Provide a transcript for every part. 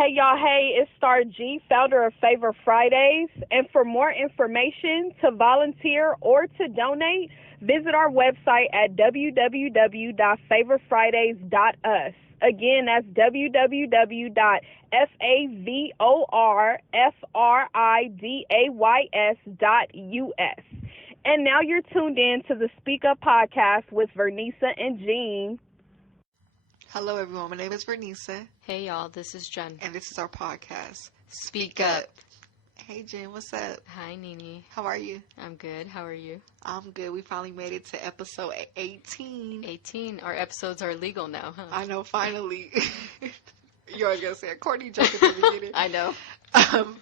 Hey y'all, hey, it's Star G, founder of Favor Fridays. And for more information, to volunteer, or to donate, visit our website at www.favorfridays.us. Again, that's www.favorfridays.us. And now you're tuned in to the Speak Up podcast with Vernisa and Jean. Hello, everyone. My name is Vernisa. Hey, y'all. This is Jen. And this is our podcast, Speak Up. Hey, Jen. What's up? Hi, Nini. How are you? I'm good. How are you? I'm good. We finally made it to episode 18. 18. Our episodes are legal now, huh? I know, finally. You always going to say a corny joke at the beginning. I know.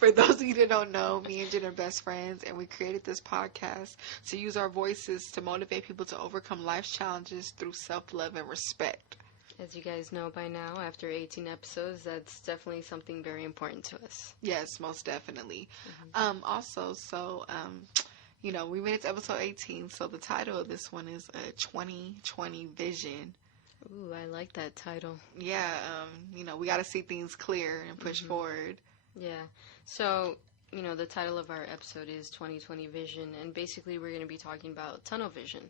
For those of you that don't know, me and Jen are best friends, and we created this podcast to use our voices to motivate people to overcome life's challenges through self-love and respect. As you guys know by now, after 18 episodes, that's definitely something very important to us. Yes, most definitely. We made it to episode 18, so the title of this one is 2020 Vision. Ooh, I like that title. Yeah, we got to see things clear and push forward. Yeah, so, the title of our episode is 2020 Vision, and basically we're going to be talking about tunnel vision.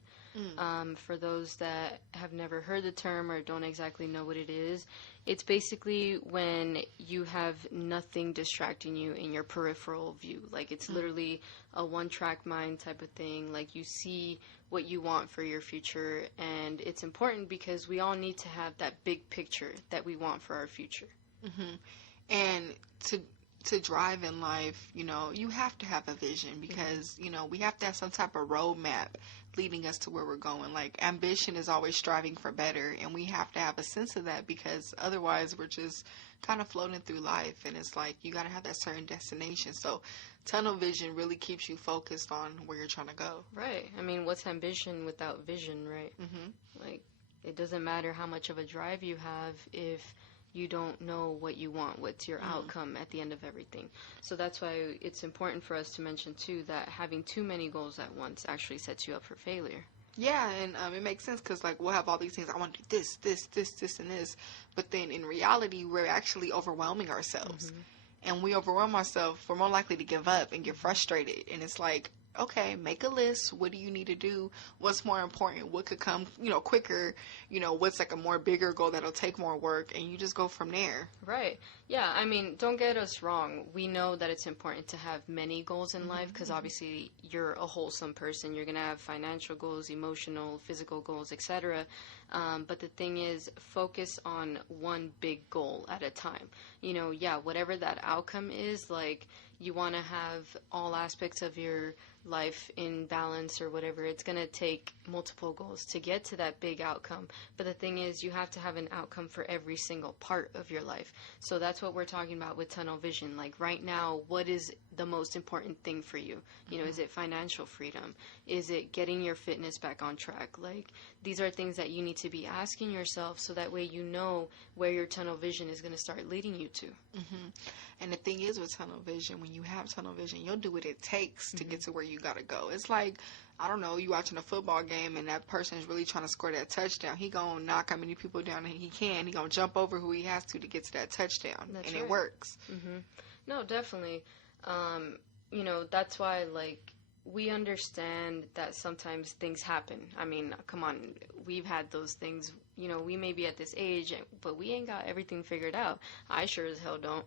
For those that have never heard the term or don't exactly know what it is, it's basically when you have nothing distracting you in your peripheral view. Like, it's literally a one-track mind type of thing. Like, you see what you want for your future, and it's important because we all need to have that big picture that we want for our future. And to drive in life, you have to have a vision because, we have to have some type of roadmap leading us to where we're going. Like, ambition is always striving for better, and we have to have a sense of that because otherwise we're just kind of floating through life, and it's like you got to have that certain destination. So tunnel vision really keeps you focused on where you're trying to go. Right. I mean, what's ambition without vision, right? Like, it doesn't matter how much of a drive you have if you don't know what you want, what's your outcome at the end of everything. So that's why it's important for us to mention, too, that having too many goals at once actually sets you up for failure. Yeah, and it makes sense because, like, we'll have all these things. I want to do this, and this. But then in reality, we're actually overwhelming ourselves. And we overwhelm ourselves, we're more likely to give up and get frustrated. And it's like, okay, make a list. What do you need to do? What's more important? What could come, quicker? What's like a more bigger goal that'll take more work? And you just go from there. Right. Yeah, I mean, don't get us wrong. We know that it's important to have many goals in life because obviously you're a wholesome person. You're going to have financial goals, emotional, physical goals, etc. But the thing is, focus on one big goal at a time. Whatever that outcome is, like, you want to have all aspects of your life in balance or whatever. It's going to take multiple goals to get to that big outcome. But the thing is, you have to have an outcome for every single part of your life. So that's what we're talking about with tunnel vision. Like, right now, what is the most important thing for you? Is it financial freedom? Is it getting your fitness back on track? Like, these are things that you need to be asking yourself so that way you know where your tunnel vision is going to start leading you to. And the thing is with tunnel vision, when you have tunnel vision, you'll do what it takes to get to where you got to go. It's like, I don't know, you watching a football game and that person is really trying to score that touchdown. He going to knock how many people down he can. He going to jump over who he has to get to that touchdown. That's and right. It works. No, definitely. That's why, like, we understand that sometimes things happen. I mean, come on, we've had those things. We may be at this age, but we ain't got everything figured out. I sure as hell don't,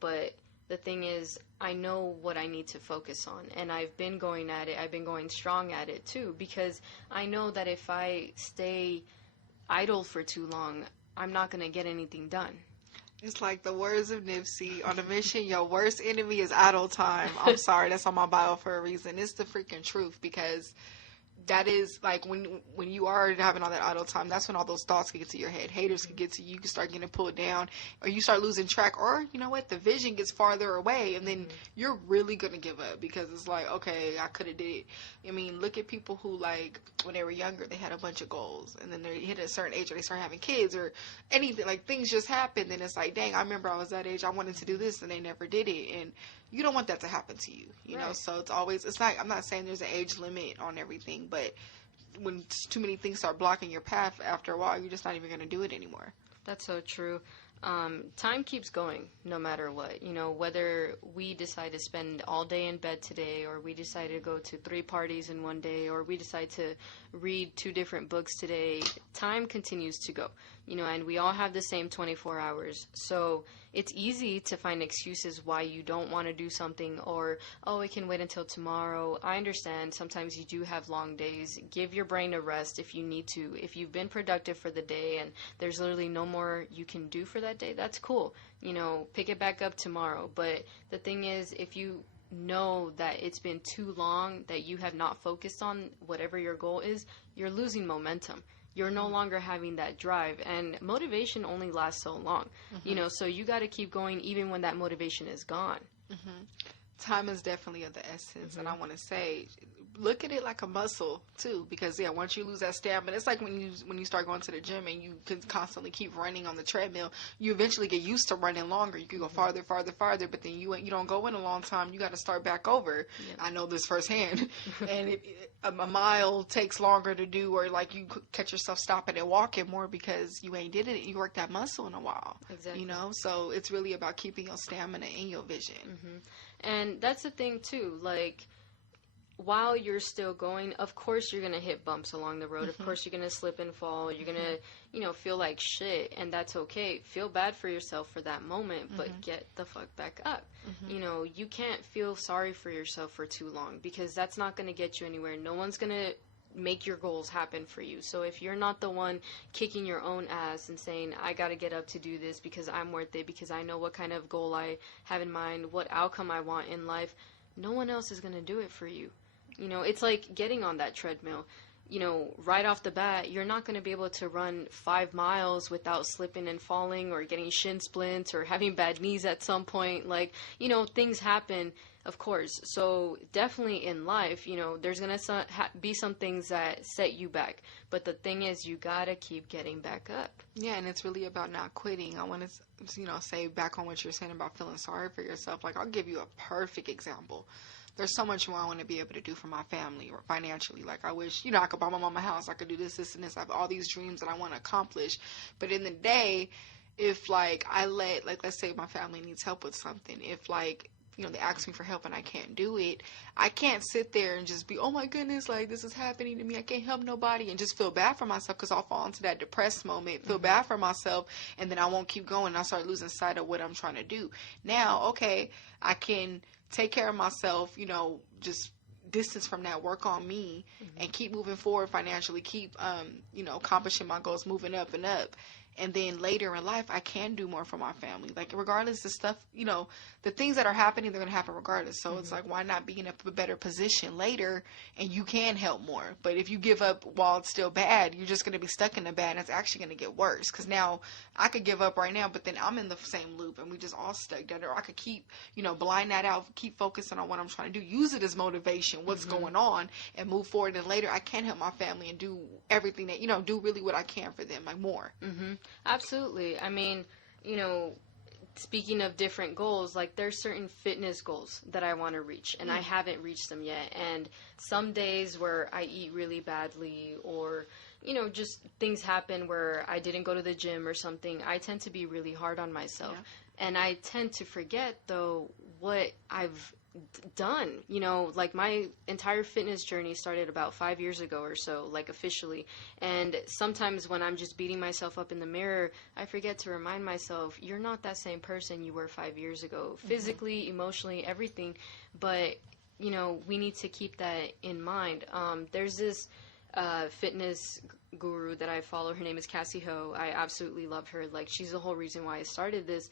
but the thing is, I know what I need to focus on, and I've been going at it. I've been going strong at it, too, because I know that if I stay idle for too long, I'm not going to get anything done. It's like the words of Nipsey, on a mission, your worst enemy is idle time. I'm sorry, that's on my bio for a reason. It's the freaking truth because that is, like, when you are having all that idle time, that's when all those thoughts can get to your head. Haters can get to you. You can start getting pulled down, or you start losing track, or, you know what, the vision gets farther away, and then you're really going to give up because it's like, okay, I could have did it. I mean, look at people who, like, when they were younger, they had a bunch of goals, and then they hit a certain age, or they start having kids, or anything, like, things just happened, and it's like, dang, I remember I was that age, I wanted to do this, and they never did it, and you don't want that to happen to you, you know, so it's always, it's not, I'm not saying there's an age limit on everything, but when too many things start blocking your path after a while, you're just not even going to do it anymore. That's so true. Time keeps going no matter what. You know, whether we decide to spend all day in bed today, or we decide to go to 3 parties in one day, or we decide to read 2 different books today, time continues to go. You know, and we all have the same 24 hours. So it's easy to find excuses why you don't want to do something, or, oh, it can wait until tomorrow. I understand sometimes you do have long days. Give your brain a rest if you need to. If you've been productive for the day and there's literally no more you can do for that day, that's cool. You know, pick it back up tomorrow. But the thing is, if you know that it's been too long that you have not focused on whatever your goal is, you're losing momentum. You're no longer having that drive, and motivation only lasts so long, you know, so you got to keep going even when that motivation is gone. Time is definitely of the essence, and I want to say, look at it like a muscle too, because once you lose that stamina, it's like when you start going to the gym and you can constantly keep running on the treadmill, you eventually get used to running longer. You can go farther, but then you don't go in a long time. You got to start back over. Yep. I know this firsthand, and a mile takes longer to do, or like you catch yourself stopping and walking more because you ain't did it. You worked that muscle in a while. Exactly. You know, so it's really about keeping your stamina and your vision. And that's the thing too, like, while you're still going, of course you're going to hit bumps along the road. Of course you're going to slip and fall. You're going to, you know, feel like shit, and that's okay. Feel bad for yourself for that moment, but get the fuck back up. You know, you can't feel sorry for yourself for too long, because that's not going to get you anywhere. No one's going to make your goals happen for you. So if you're not the one kicking your own ass and saying, I got to get up to do this because I'm worth it, because I know what kind of goal I have in mind, what outcome I want in life, no one else is going to do it for you. You know, it's like getting on that treadmill. You know, right off the bat, you're not going to be able to run 5 miles without slipping and falling, or getting shin splints, or having bad knees at some point. Like, you know, things happen, of course. So definitely in life, you know, there's going to be some things that set you back. But the thing is, you got to keep getting back up. Yeah, and it's really about not quitting. I want to, you know, say back on what you're saying about feeling sorry for yourself. Like, I'll give you a perfect example. There's so much more I want to be able to do for my family, or financially. Like, I wish, you know, I could buy my mom a house. I could do this, this, and this. I have all these dreams that I want to accomplish. But in the day, if, like, let's say my family needs help with something. If, like, you know, they ask me for help and I can't do it, I can't sit there and just be, oh my goodness, like, this is happening to me, I can't help nobody, and just feel bad for myself, because I'll fall into that depressed moment, feel bad for myself, and then I won't keep going, and I'll start losing sight of what I'm trying to do. Now, okay, I can take care of myself, you know, just distance from that, work on me, and keep moving forward financially, keep, you know, accomplishing my goals, moving up and up. And then later in life, I can do more for my family. Like, regardless of stuff, you know, the things that are happening, they're going to happen regardless. So it's like, why not be in a better position later, and you can help more? But if you give up while it's still bad, you're just going to be stuck in the bad, and it's actually going to get worse. Because now I could give up right now, but then I'm in the same loop, and we just all stuck there. Or I could keep, you know, blind that out, keep focusing on what I'm trying to do, use it as motivation, what's going on, and move forward. And later, I can help my family and do everything that, you know, do really what I can for them, like more. Absolutely. I mean, you know, speaking of different goals, like, there's certain fitness goals that I want to reach, and I haven't reached them yet. And some days where I eat really badly, or, you know, just things happen where I didn't go to the gym or something, I tend to be really hard on myself. And I tend to forget, though, what I've done. You know, like, my entire fitness journey started about 5 years ago or so, like, officially. And sometimes when I'm just beating myself up in the mirror, I forget to remind myself, you're not that same person you were 5 years ago, physically, emotionally, everything. But, you know, we need to keep that in mind. There's this fitness guru that I follow. Her name is Cassie Ho. I absolutely love her. Like, she's the whole reason why I started this.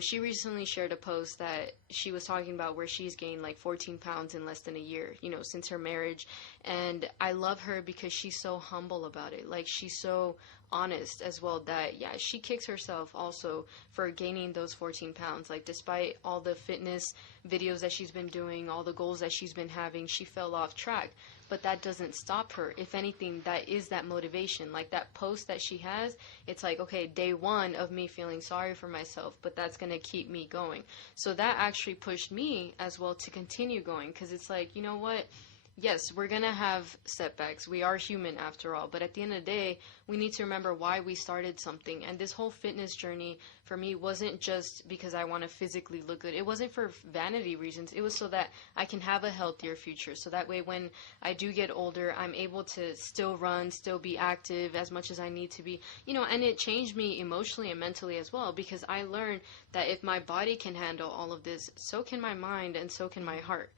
She recently shared a post that she was talking about where she's gained like 14 pounds in less than a year, you know, since her marriage. And I love her because she's so humble about it. Like, she's so honest as well, that she kicks herself also for gaining those 14 pounds. Like, despite all the fitness videos that she's been doing, all the goals that she's been having, she fell off track. But that doesn't stop her. If anything, that is that motivation. Like, that post that she has, it's like, okay, day one of me feeling sorry for myself, but that's going to keep me going. So that actually pushed me as well to continue going, because it's like, you know what? yes, we're going to have setbacks. We are human after all. But at the end of the day, we need to remember why we started something. And this whole fitness journey for me wasn't just because I want to physically look good. It wasn't for vanity reasons. It was so that I can have a healthier future. So that way, when I do get older, I'm able to still run, still be active as much as I need to be. And it changed me emotionally and mentally as well, because I learned that if my body can handle all of this, so can my mind and so can my heart.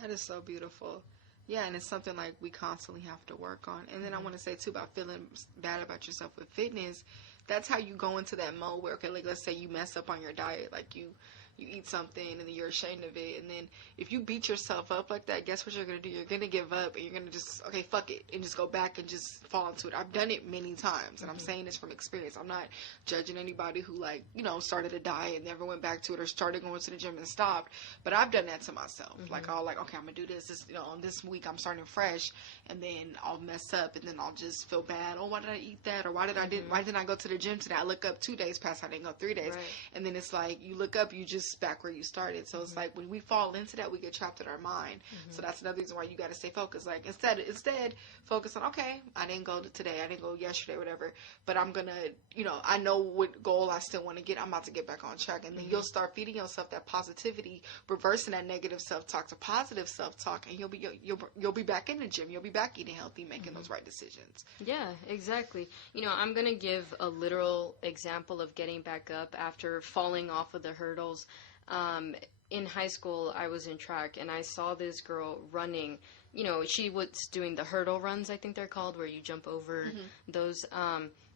That is so beautiful. Yeah, and it's something like we constantly have to work on. And then I want to say too about feeling bad about yourself with fitness. That's how you go into that mode where, okay, like let's say you mess up on your diet, like you eat something and then you're ashamed of it, and then if you beat yourself up like that, guess what you're gonna do? You're gonna give up, and you're gonna just, okay, fuck it, and just go back and just fall into it. I've done it many times, and I'm saying this from experience. I'm not judging anybody who started a diet and never went back to it, or started going to the gym and stopped, but I've done that to myself. Like I'll okay, I'm gonna do this on this week I'm starting fresh, and then I'll mess up, and then I'll just feel bad. Oh, why did I eat that? Or why didn't I go to the gym today? I look up 2 days past, I didn't go 3 days, Right. and then it's like you look up, you just back where you started. So it's like when we fall into that, we get trapped in our mind. So that's another reason why you got to stay focused. Like instead focus on, okay, I didn't go today, I didn't go yesterday, whatever, but I'm gonna, I know what goal I still want to get. I'm about to get back on track, and then you'll start feeding yourself that positivity, reversing that negative self-talk to positive self-talk, and you'll be back in the gym, you'll be back eating healthy, making those right decisions. Yeah, exactly. I'm going to give a literal example of getting back up after falling off of the hurdles. In high school, I was in track, and I saw this girl running. She was doing the hurdle runs, I think they're called, where you jump over those.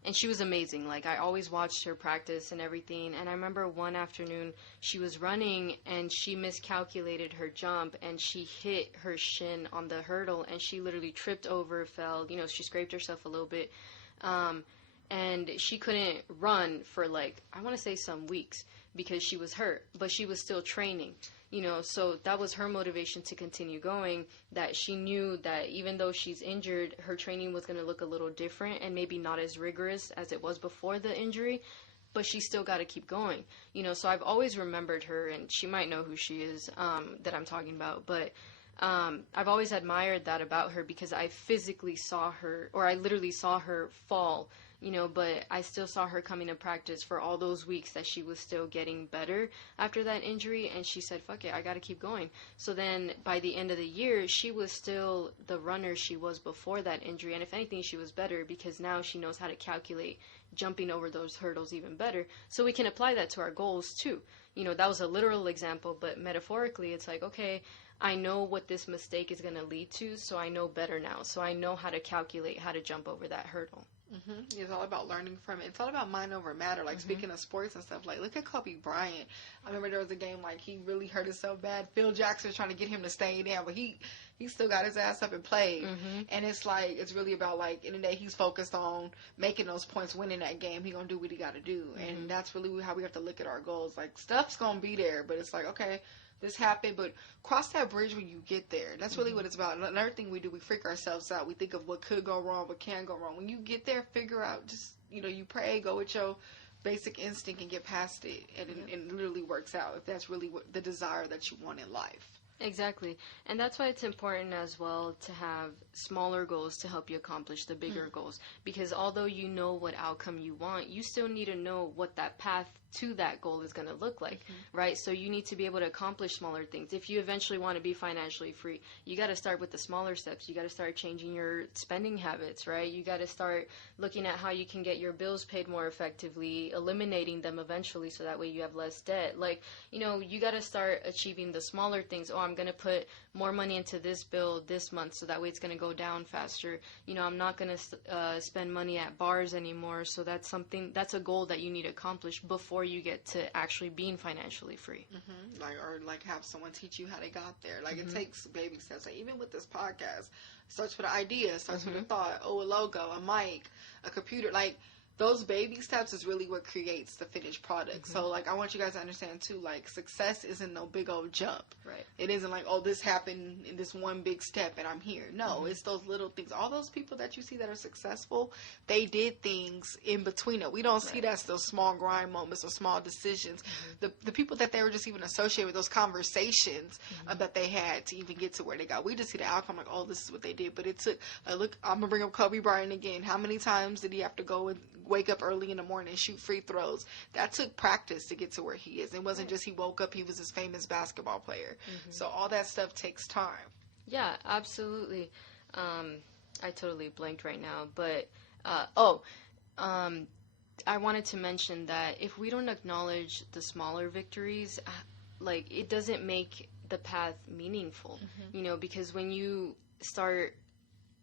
And she was amazing. Like, I always watched her practice and everything. And I remember one afternoon, she was running, and she miscalculated her jump, and she hit her shin on the hurdle, and she literally tripped over, fell. She scraped herself a little bit. And she couldn't run for, I want to say some weeks, because she was hurt, but she was still training, so that was her motivation to continue going, that she knew that even though she's injured, her training was going to look a little different and maybe not as rigorous as it was before the injury, but she still got to keep going, so I've always remembered her, and she might know who she is, that I'm talking about, but I've always admired that about her, because I physically saw her, or I literally saw her fall, but I still saw her coming to practice for all those weeks that she was still getting better after that injury, and she said, fuck it, I gotta keep going. So then by the end of the year, she was still the runner she was before that injury, and if anything, she was better, because now she knows how to calculate jumping over those hurdles even better. So we can apply that to our goals too. That was a literal example, but metaphorically, it's like, okay, I know what this mistake is going to lead to, so I know better now. So I know how to calculate how to jump over that hurdle. It's all about learning from it. It's all about mind over matter. Like, speaking of sports and stuff, like, look at Kobe Bryant. I remember there was a game, like, he really hurt himself bad. Phil Jackson was trying to get him to stay down, but he still got his ass up and played. And it's like, it's really about, like, in the day, he's focused on making those points, winning that game. He gonna do what he gotta do. And that's really how we have to look at our goals. Like, stuff's gonna be there, but it's like, okay, this happened, but cross that bridge when you get there. That's really what it's about. Another thing we do, we freak ourselves out. We think of what could go wrong, what can go wrong. When you get there, figure out, just, you pray, go with your basic instinct and get past it. And it literally works out if that's really what the desire that you want in life. Exactly. And that's why it's important as well to have smaller goals to help you accomplish the bigger goals. Because although you know what outcome you want, you still need to know what that path to that goal is going to look like, right? So you need to be able to accomplish smaller things. If you eventually want to be financially free, you got to start with the smaller steps. You got to start changing your spending habits, right? You got to start looking at how you can get your bills paid more effectively, eliminating them eventually so that way you have less debt. Like, you got to start achieving the smaller things. Oh, I'm going to put more money into this bill this month so that way it's going to go down faster. I'm not going to spend money at bars anymore. So that's a goal that you need to accomplish before you get to actually being financially free. Like have someone teach you how they got there. Like, it takes baby steps. Like, even with this podcast, starts with an idea, starts with a thought, a logo, a mic, a computer. Like, those baby steps is really what creates the finished product. So, like, I want you guys to understand, too, like, success isn't no big old jump. Right. It isn't like, oh, this happened in this one big step and I'm here. No, it's those little things. All those people that you see that are successful, they did things in between it. We don't see that as those small grind moments or small decisions. The people that they were just even associated with, those conversations that they had to even get to where they got. We just see the outcome, like, oh, this is what they did. But it took, look, I'm going to bring up Kobe Bryant again. How many times did he have to go and wake up early in the morning and shoot free throws? That took practice to get to where he is. It wasn't just he woke up, he was this famous basketball player. So all that stuff takes time. Yeah, absolutely. I totally blanked right now, but I wanted to mention that if we don't acknowledge the smaller victories, like, it doesn't make the path meaningful, you know, because when you start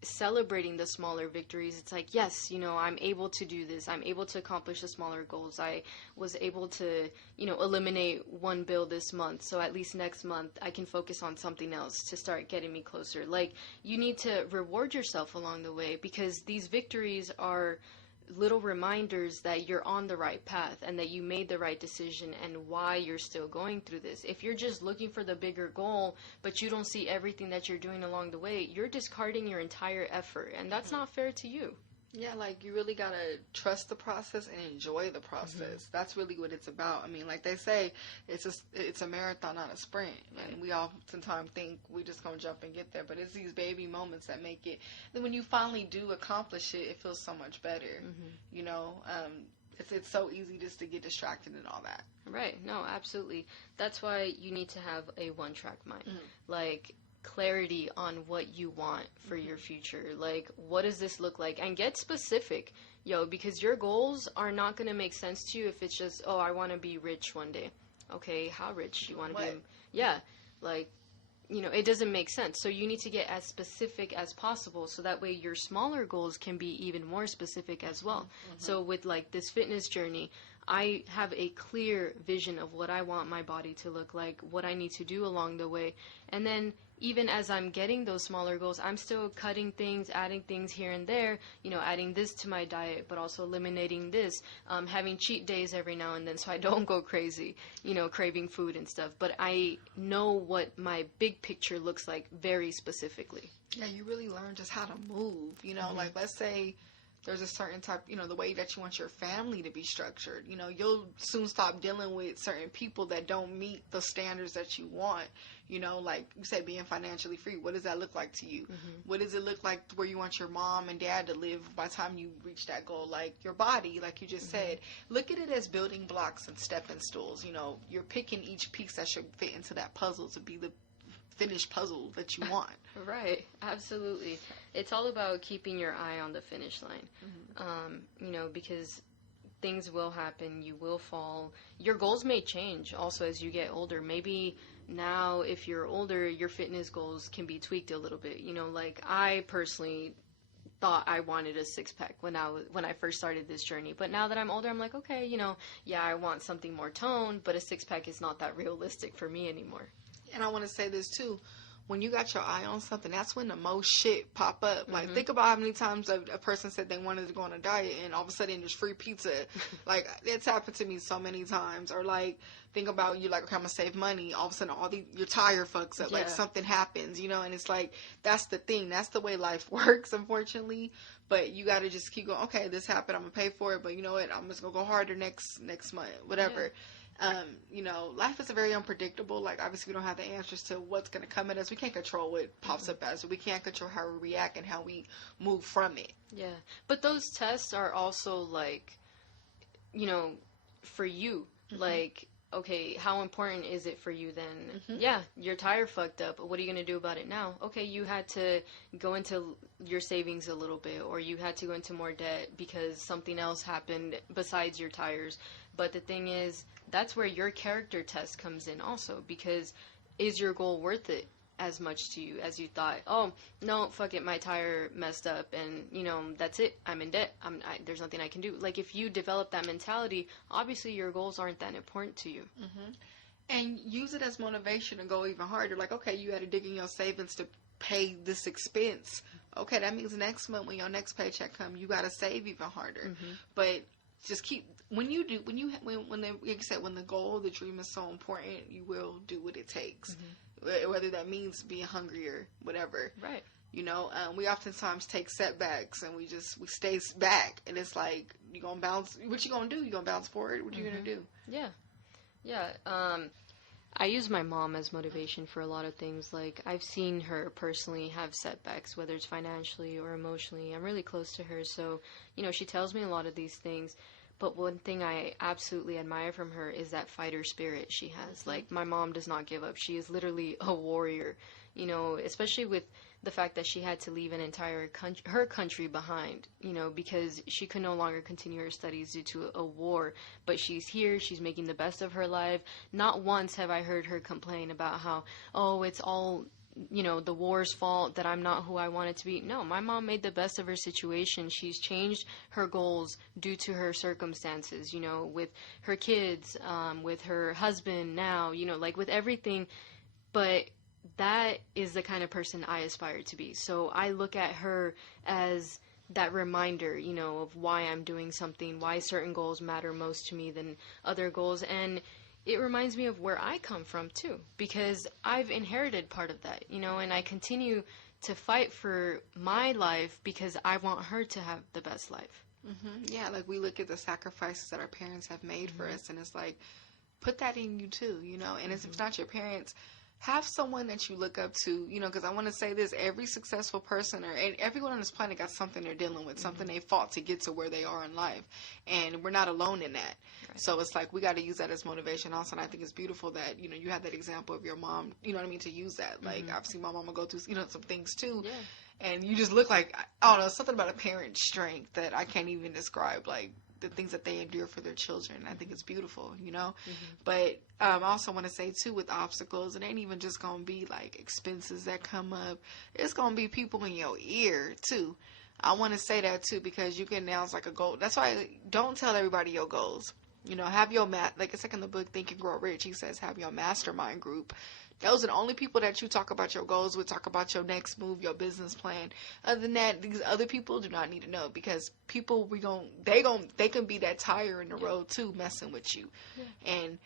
celebrating the smaller victories, it's like, yes, you know, I'm able to do this. I'm able to accomplish the smaller goals. I was able to, you know, eliminate one bill this month. So at least next month I can focus on something else to start getting me closer. Like, you need to reward yourself along the way, because these victories are little reminders that you're on the right path and that you made the right decision and why you're still going through this. If you're just looking for the bigger goal, but you don't see everything that you're doing along the way, you're discarding your entire effort, and that's not fair to you. Yeah, like, you really gotta trust the process and enjoy the process. That's really what it's about. I mean, like they say, it's a marathon, not a sprint. And we oftentimes think we just gonna jump and get there, but it's these baby moments that make it. Then when you finally do accomplish it, it feels so much better. You know, it's so easy just to get distracted and all that. Right. No, absolutely. That's why you need to have a one-track mind. Like, clarity on what you want for your future. Like, what does this look like? And get specific, because your goals are not going to make sense to you if it's just, oh, I want to be rich one day. Okay, how rich you want to be? Yeah, like, you know, it doesn't make sense. So you need to get as specific as possible, so that way your smaller goals can be even more specific as well. So with, like, this fitness journey, I have a clear vision of what I want my body to look like, what I need to do along the way. And then even as I'm getting those smaller goals, I'm still cutting things, adding things here and there, you know, adding this to my diet, but also eliminating this, having cheat days every now and then so I don't go crazy, you know, craving food and stuff. But I know what my big picture looks like very specifically. Yeah, you really learn just how to move, you know, like, let's say there's a certain type, you know, the way that you want your family to be structured. You know, you'll soon stop dealing with certain people that don't meet the standards that you want. You know, like you said, being financially free. What does that look like to you? What does it look like where you want your mom and dad to live by the time you reach that goal? Like, your body, like you just said. Look at it as building blocks and stepping stools. You know, you're picking each piece that should fit into that puzzle to be the finished puzzle that you want. Right, absolutely. It's all about keeping your eye on the finish line. You know, because things will happen, you will fall. Your goals may change also as you get older. Maybe now, if you're older, your fitness goals can be tweaked a little bit. You know, like, I personally thought I wanted a six-pack when I first started this journey. But now that I'm older, I'm like, okay, you know, yeah, I want something more toned, but a six-pack is not that realistic for me anymore. And I want to say this too. When you got your eye on something, that's when the most shit pop up. Like, think about how many times a person said they wanted to go on a diet and all of a sudden there's free pizza. Like, it's happened to me so many times. Or, like, think about you, like, okay, I'm going to save money. All of a sudden, your tire fucks up. Yeah. Like, something happens, you know? And it's like, that's the thing. That's the way life works, unfortunately. But you got to just keep going, okay, this happened. I'm going to pay for it. But you know what? I'm just going to go harder next month, whatever. Yeah. You know, life is very unpredictable. Like, obviously, we don't have the answers to what's going to come at us. We can't control what pops up as. We can't control how we react and how we move from it. Yeah. But those tests are also, like, you know, for you. Like, okay, how important is it for you then? Yeah, your tire fucked up. What are you going to do about it now? Okay, you had to go into your savings a little bit, or you had to go into more debt because something else happened besides your tires. But the thing is, that's where your character test comes in also, because is your goal worth it as much to you as you thought? Oh, no, fuck it, my tire messed up and, you know, that's it. I'm in debt. There's nothing I can do. Like, if you develop that mentality, obviously your goals aren't that important to you. And use it as motivation to go even harder. Like, okay, you had to dig in your savings to pay this expense. Okay, that means next month when your next paycheck comes, you got to save even harder. But just keep, when you do, when they, like you said, when the goal, the dream is so important, you will do what it takes. Whether that means being hungry or whatever. Right. You know, we oftentimes take setbacks and we stay back, and it's like, you gonna bounce, what you gonna do? You gonna bounce forward? What you gonna do? Yeah. Yeah. I use my mom as motivation for a lot of things. Like, I've seen her personally have setbacks, whether it's financially or emotionally. I'm really close to her, so, you know, she tells me a lot of these things. But one thing I absolutely admire from her is that fighter spirit she has. Like, my mom does not give up. She is literally a warrior, you know, especially with the fact that she had to leave an entire her country behind, you know, because she could no longer continue her studies due to a war. But she's here, she's making the best of her life. Not once have I heard her complain about how, oh, it's all, you know, the war's fault that I'm not who I wanted to be. No, my mom made the best of her situation. She's changed her goals due to her circumstances, you know, with her kids, with her husband now, you know, like with everything. But that is the kind of person I aspire to be. So I look at her as that reminder, you know, of why I'm doing something, why certain goals matter most to me than other goals. And it reminds me of where I come from too, because I've inherited part of that, you know, and I continue to fight for my life because I want her to have the best life. Yeah, like we look at the sacrifices that our parents have made for us, and it's like, put that in you too, you know, and if it's not your parents, have someone that you look up to, you know, because I want to say this, every successful person or everyone on this planet got something they're dealing with, something they fought to get to where they are in life, and we're not alone in that. Right. So it's like, we got to use that as motivation also, and I think it's beautiful that, you know, you have that example of your mom, you know what I mean, to use that. Like, I've seen my mama go through, you know, some things too, and you just look like, I don't know, something about a parent's strength that I can't even describe, like, the things that they endure for their children. I think it's beautiful, you know. But I also want to say too, with obstacles, it ain't even just gonna be like expenses that come up. It's gonna be people in your ear too. I want to say that too, because you can announce like a goal. That's why don't tell everybody your goals. You know, have your like it's like in the book Think and Grow Rich. He says have your mastermind group. Those are the only people that you talk about your goals with, talk about your next move, your business plan. Other than that, these other people do not need to know, because people they can be that tire in the road too, messing with you. And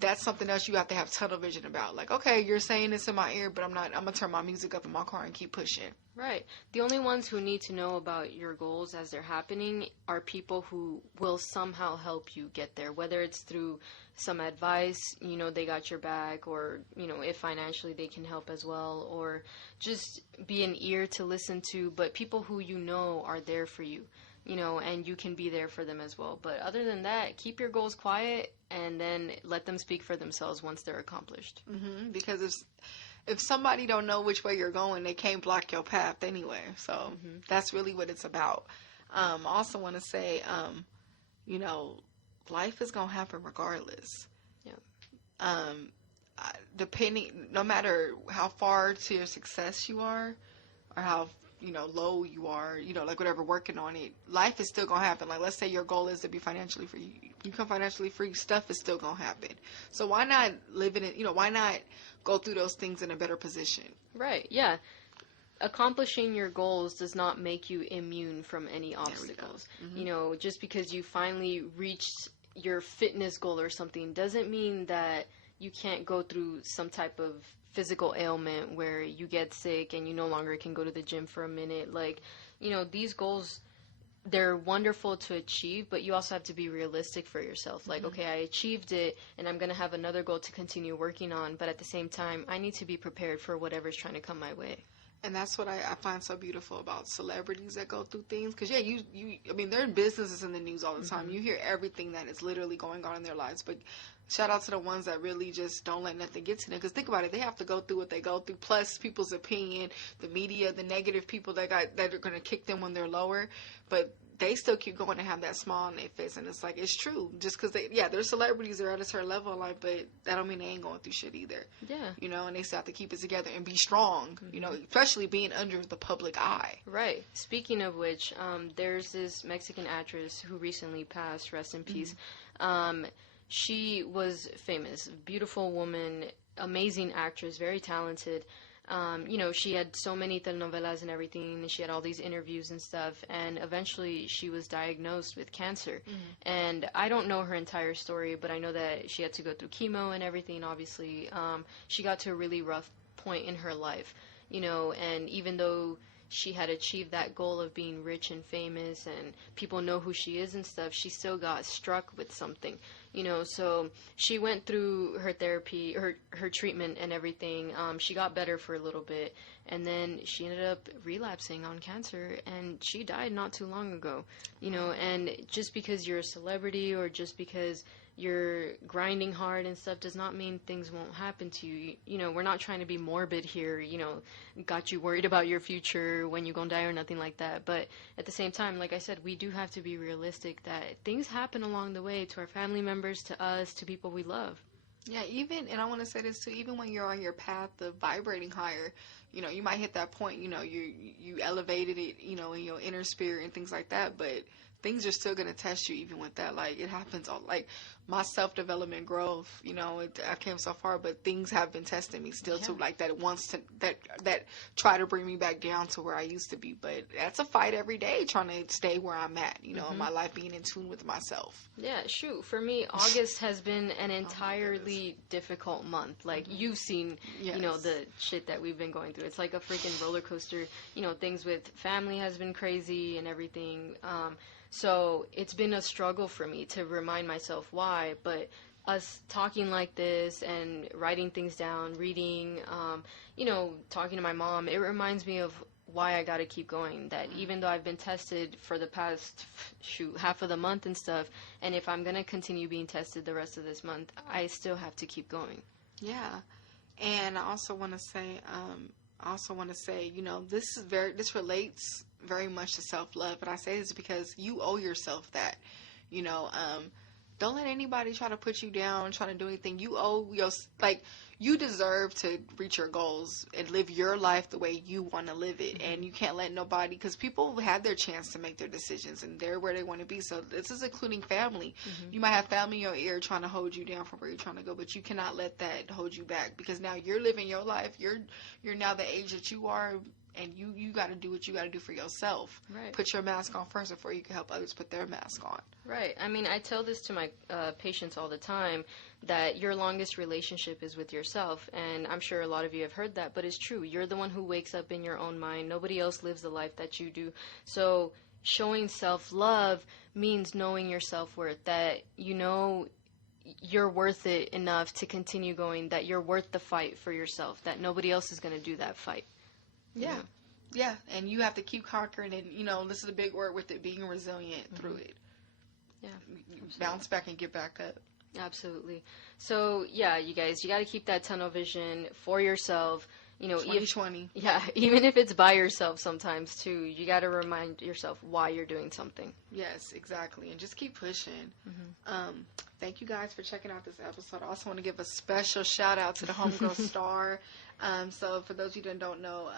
that's something else you have to have tunnel vision about. Like, okay, you're saying this in my ear, but I'm gonna turn my music up in my car and keep pushing. Right. The only ones who need to know about your goals as they're happening are people who will somehow help you get there, whether it's through some advice, you know, they got your back, or, you know, if financially they can help as well, or just be an ear to listen to, but people who you know are there for you, you know, and you can be there for them as well. But other than that, keep your goals quiet and then let them speak for themselves once they're accomplished. Because if somebody don't know which way you're going, they can't block your path anyway. So that's really what it's about. I also want to say, you know, life is going to happen regardless. Yeah. No matter how far to your success you are, or how, you know, low you are, you know, like whatever, working on it, life is still going to happen. Like, let's say your goal is to be financially free. You become financially free, stuff is still going to happen. So why not live in it, you know, why not go through those things in a better position? Right, yeah. Accomplishing your goals does not make you immune from any obstacles. You know, just because you finally reached your fitness goal or something doesn't mean that you can't go through some type of physical ailment where you get sick and you no longer can go to the gym for a minute. Like, you know, these goals, they're wonderful to achieve, but you also have to be realistic for yourself. Like, okay, I achieved it and I'm going to have another goal to continue working on, but at the same time, I need to be prepared for whatever's trying to come my way. And that's what I find so beautiful about celebrities that go through things. Because, yeah, I mean, their business is in the news all the time. You hear everything that is literally going on in their lives. But shout out to the ones that really just don't let nothing get to them. Because think about it, they have to go through what they go through, plus people's opinion, the media, the negative people that are going to kick them when they're lower. But they still keep going and have that smile on their face. And it's like, it's true. Just because they're celebrities, they're at a certain level in life, but that don't mean they ain't going through shit either. Yeah. You know, and they still have to keep it together and be strong, you know, especially being under the public eye. Right. Speaking of which, there's this Mexican actress who recently passed, rest in peace. She was famous, beautiful woman, amazing actress, very talented. She had so many telenovelas and everything, and she had all these interviews and stuff, and eventually she was diagnosed with cancer. And I don't know her entire story, but I know that she had to go through chemo and everything, obviously. She got to a really rough point in her life, and even though she had achieved that goal of being rich and famous and people know who she is and stuff, she still got struck with something, so she went through her therapy, her treatment and everything. She got better for a little bit, and then she ended up relapsing on cancer, and she died not too long ago, and just because you're a celebrity or just because you're grinding hard and stuff does not mean things won't happen to you. We're not trying to be morbid here, got you worried about your future when you're gonna die or nothing like that. But at the same time, like I said, we do have to be realistic that things happen along the way to our family members, to us, to people we love. Yeah, and I want to say this too, even when you're on your path of vibrating higher, you might hit that point, you elevated it, in your inner spirit and things like that, but things are still going to test you even with that. Like, it happens all, like, my self-development growth, I came so far, but things have been testing me still too, like, that try to bring me back down to where I used to be. But that's a fight every day, trying to stay where I'm at, in my life, being in tune with myself. Yeah, shoot. For me, August has been an entirely difficult month. Like, you've seen, the shit that we've been going through. It's like a freaking roller coaster. Things with family has been crazy and everything. So it's been a struggle for me to remind myself why, but us talking like this and writing things down, reading, talking to my mom, it reminds me of why I gotta keep going. That even though I've been tested for the past, half of the month and stuff, and if I'm gonna continue being tested the rest of this month, I still have to keep going. Yeah. And I also want to say, this relates very much to self-love, but I say this because you owe yourself that, don't let anybody try to put you down, try to do anything. You deserve to reach your goals and live your life the way you want to live it. And you can't let nobody, because people have their chance to make their decisions and they're where they want to be. So this is including family. You might have family in your ear trying to hold you down from where you're trying to go, but you cannot let that hold you back, because now you're living your life. You're now the age that you are, and you got to do what you got to do for yourself. Right. Put your mask on first before you can help others put their mask on. Right. I mean, I tell this to my patients all the time, that your longest relationship is with yourself. And I'm sure a lot of you have heard that, but it's true. You're the one who wakes up in your own mind. Nobody else lives the life that you do. So showing self-love means knowing your self-worth, that you're worth it enough to continue going, that you're worth the fight for yourself, that nobody else is going to do that fight. Yeah. Yeah. And you have to keep conquering, and, this is a big word with it, being resilient through it. Yeah. Bounce back and get back up. Absolutely. So, yeah, you guys, you got to keep that tunnel vision for yourself. 2020. Even if it's by yourself sometimes, too, you got to remind yourself why you're doing something. Yes, exactly. And just keep pushing. Thank you guys for checking out this episode. I also want to give a special shout out to the Homegirl Star. So for those of you that don't know,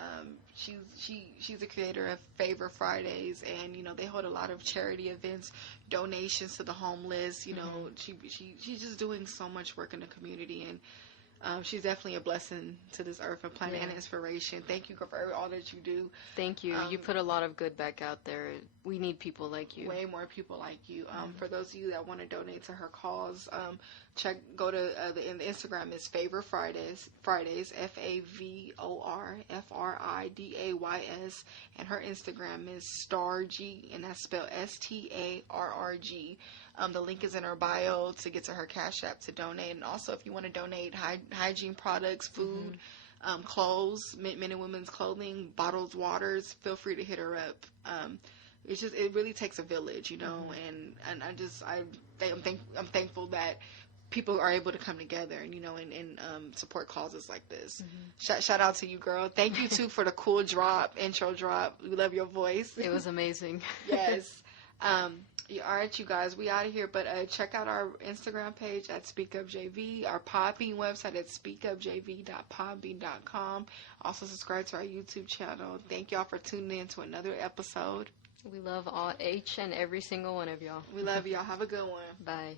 she's the creator of Favor Fridays, and they hold a lot of charity events, donations to the homeless. She's just doing so much work in the community, and she's definitely a blessing to this earth and planet, and inspiration. Thank you for all that you do. Thank you. You put a lot of good back out there. We need people like you. Way more people like you. For those of you that want to donate to her cause, go to the Instagram is Favor Fridays, FAVOR FRIDAYS, and her Instagram is StarG, and that's spelled STARRG. The link is in her bio to get to her Cash App to donate. And also, if you want to donate hygiene products, food, clothes, men and women's clothing, bottles, waters, feel free to hit her up. It really takes a village, and I'm thankful that people are able to come together and support causes like this. Shout out to you, girl. Thank you too for the cool intro drop. We love your voice. It was amazing. Yes. All right, you guys, we out of here, but check out our Instagram page at SpeakUpJV, our Podbean website at speakupjv.podbean.com. Also subscribe to our YouTube channel. Thank y'all for tuning in to another each and every single one of y'all. We love y'all. Have a good one. Bye.